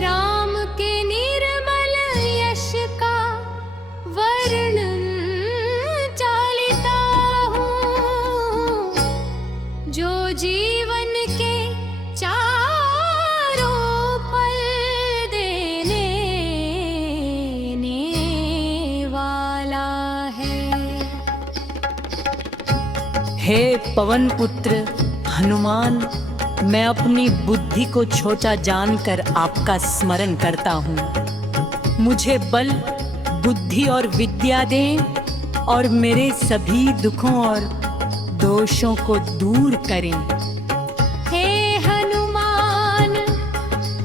राम के निर्मल यश का वर्णन चालिता हूँ, जो जीवन के चारों फल देने वाला है। हे पवन पुत्र हनुमान, मैं अपनी बुद्धि को छोटा जानकर आपका स्मरण करता हूँ। मुझे बल, बुद्धि और विद्या दें और मेरे सभी दुखों और दोषों को दूर करें। हे हनुमान,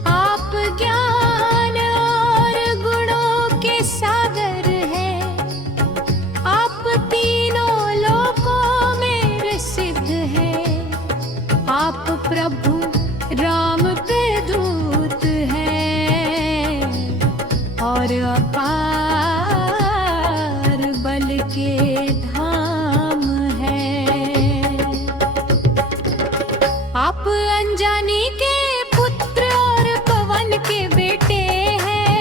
आप ज्ञान और गुणों के सागर हैं। आप तीनों लोकों में प्रसिद्ध हैं। आप प्रभु राम के दूत हैं और अपार बल के धाम हैं। आप अंजनी के पुत्र और पवन के बेटे हैं।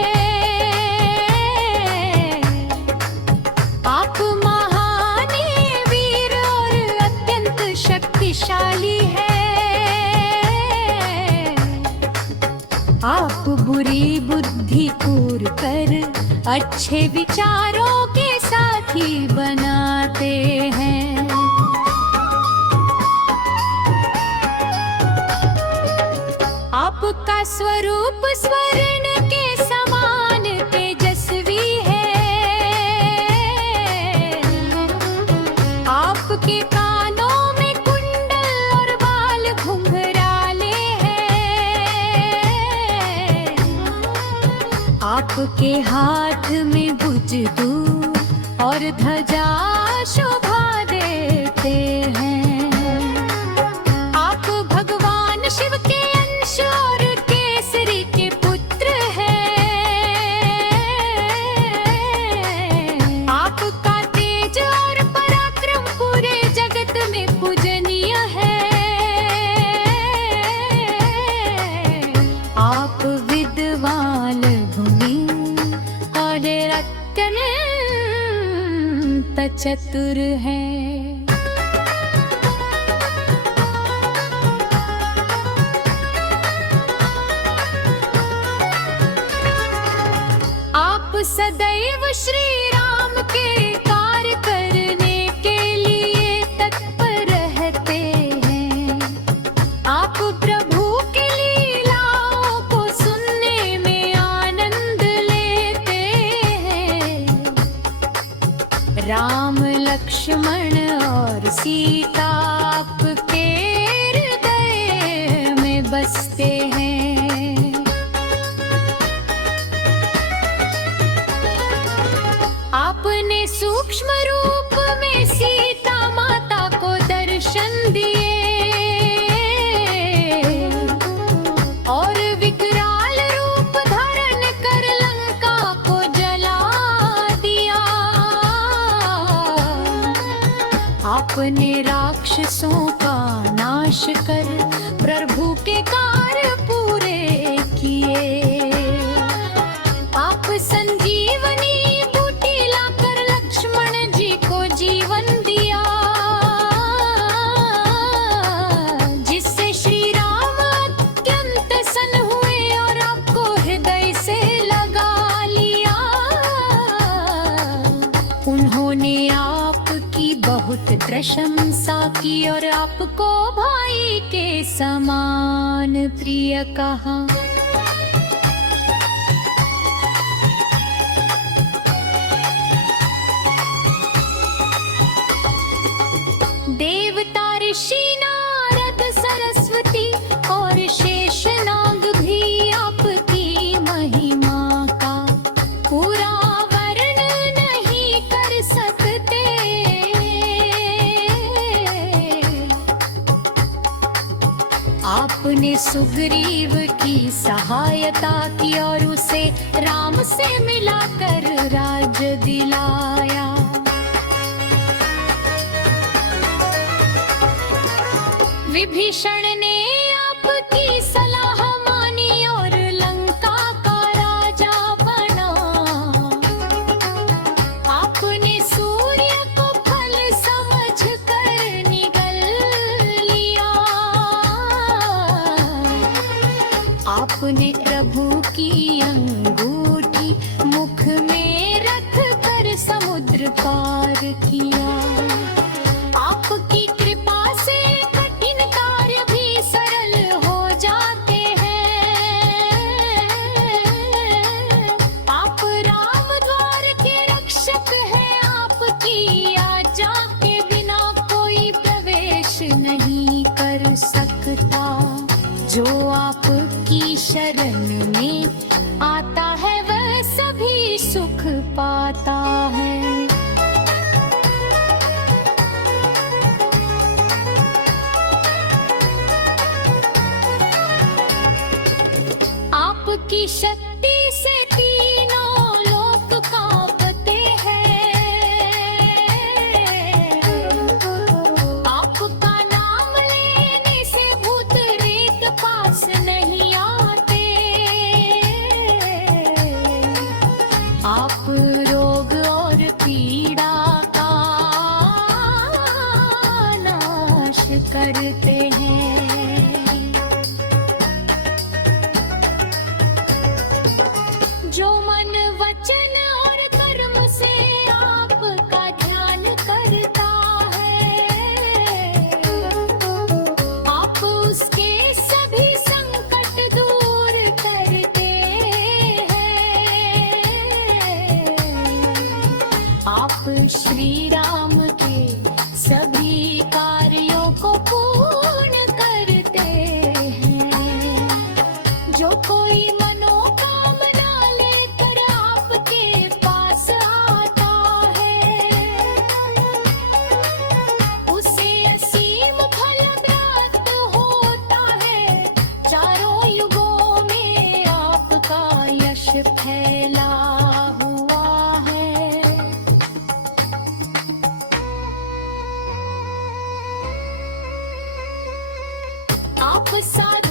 आप महान वीर और अत्यंत शक्तिशाली हैं। आप बुरी बुद्धि दूर कर अच्छे विचारों के साथी बनाते हैं। आपका स्वरूप स्वर्ण के समान तेजस्वी है। आपके कानों में कुंडल और बाल घुंघराले हैं। आपके हाथ में भुजदूर और ध्वजा शोभा देते हैं। आप भगवान शिव के अंश और केसरी के पुत्र हैं। आपका तेज और पराक्रम पूरे जगत में पूजनीय है। आप विद्वान गुणी और अत्यंत चतुर हैं। आप सदैव श्री राम के कार्य करने के लिए तत्पर रहते हैं। आप प्रभु की लीलाओं को सुनने में आनंद लेते हैं। राम, लक्ष्मण और सीता आपके हृदय में बसते हैं। आपने सूक्ष्म रूप में सीता माता को दर्शन दिए और विकराल रूप धारण कर लंका को जला दिया। आपने राक्षसों का नाश कर प्रभु के कार्य पूरे किए। आप संजीवनी जीवन दिया, जिससे श्री राम अत्यंत प्रसन्न हुए और आपको हृदय से लगा लिया। उन्होंने आपकी बहुत प्रशंसा की और आपको भाई के समान प्रिय कहा। देवता ऋषि नारद सरस्वती और शेषनाग भी आपकी महिमा का पूरा वर्णन नहीं कर सकते। आपने सुग्रीव की सहायता की और उसे राम से मिलाकर राज्य दिलाया। विभीषण ने आपकी सलाह मानी और लंका प्रभु की अंगूठी मुख में रख कर समुद्र पार किया। आपकी कृपा से कठिन कार्य भी सरल हो जाते हैं। आप राम द्वार के रक्षक हैं, आपकी आज्ञा के बिना कोई प्रवेश नहीं कर सकता। जो आपकी शरण में आता है वह सभी सुख पाता है। आपकी शक्ति से तीनों लोक कांपते हैं। आपका नाम लेने से भूत प्रेत पास नहीं आते। आप रोग और पीड़ा का नाश करते हैं। जो मन वचन और कर्म से आपका ध्यान करता है, आप उसके सभी संकट दूर करते हैं। आप श्री राम के सभी कार्यों को पूर्ण करते हैं। जो कोई मनोकामना लेकर आपके पास आता है, उसे असीम फल प्राप्त होता है। चारों युगों में आपका यश फैला हुआ है। आप साथ